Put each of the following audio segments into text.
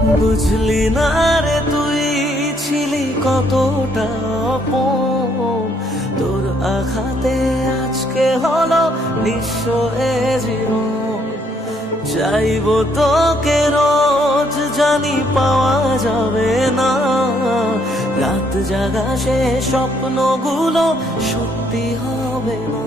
বুঝলি না রে তুই ছিলি কতটা আপন, তোর আঘাতে আজকে হলো নিঃস্ব এ জীবন। চাইবো তোকে রোজ, জানি পাওয়া যাবে না, রাত জাগা সে স্বপ্নগুলো সত্যি হবে না।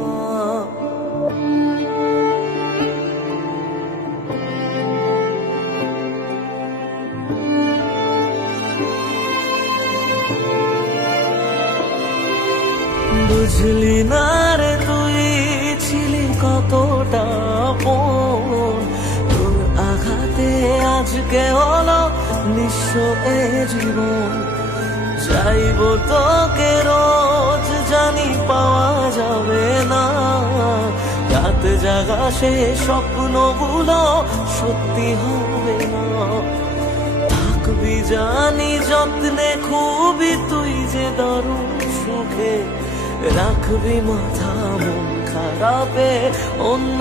বুঝলি না রে তুই ছিলি কতটা আপন, তোর আঘাতে আজকে হলো নিঃস্ব এ জীবন। চাইবো তোকে রোজ, জানি পাওয়া যাবে না, রাত জাগা সে স্বপ্নগুলো সত্যি হবে না। থাকবি জানি যত্নে খুবই তুই যে দারুণ সুখে, রাখবি মাথা মন খারাপে অন্য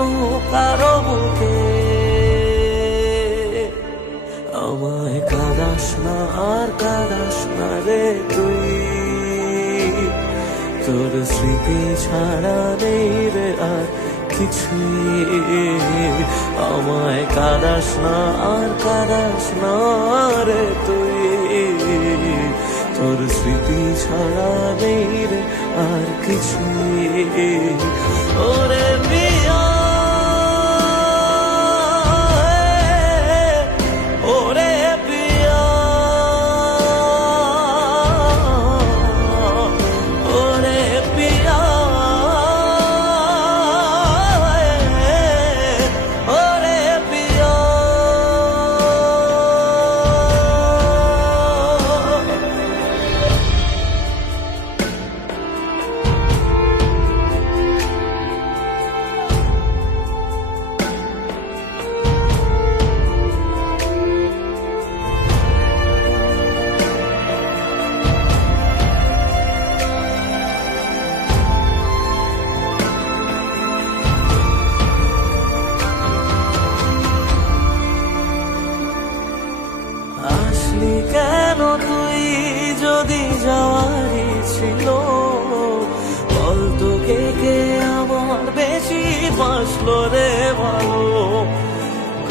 কারো বুকে। আমায় কাঁদাস না আর কাঁদাস না রে তুই, তোর স্মৃতি ছাড়া নেই রে আর কিছুই। আমায় কাঁদাস না আর কাঁদাস না রে তুই, তোর স্মৃতি ছাড়া নেই রে আর কিছুই। ওরে পিয়া, ওরে পিয়া, ওরে পিয়া, ওরে পিয়া। আসলি কেন তুই যদি যাওয়ারই ছিল, বল তোকে কে আমার বেশি বাসলো রে ভালো।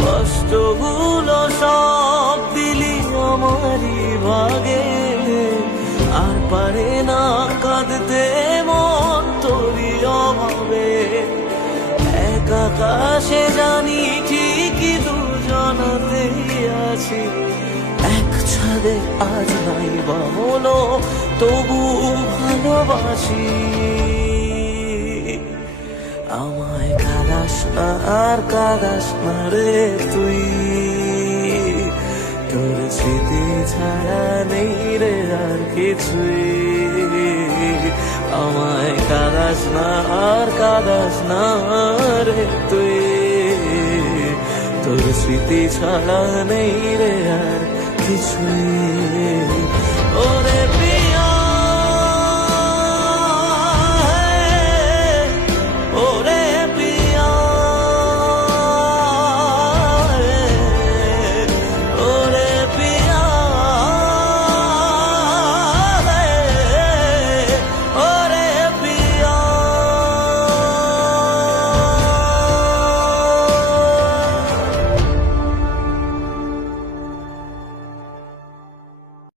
কষ্টগুলো সব দিলি আমারই ভাগে, আর পারে না কাঁদতে মন তোরই অভাবে। একা আকাশে জানি ঠিকই দুজনাতেই আছি, এক ছাদে আজ নাই বা হলো তবু ভালোবাসি। আমায় কাঁদাস না আর কাঁদাস না রে তুই, তোর স্মৃতি ছাড়া নেই রে আর কিছুই। আমায় কাঁদাস না আর কাঁদাস না রে তুই, তোর স্মৃতি ছাড়া নেই রে আর কিছুই।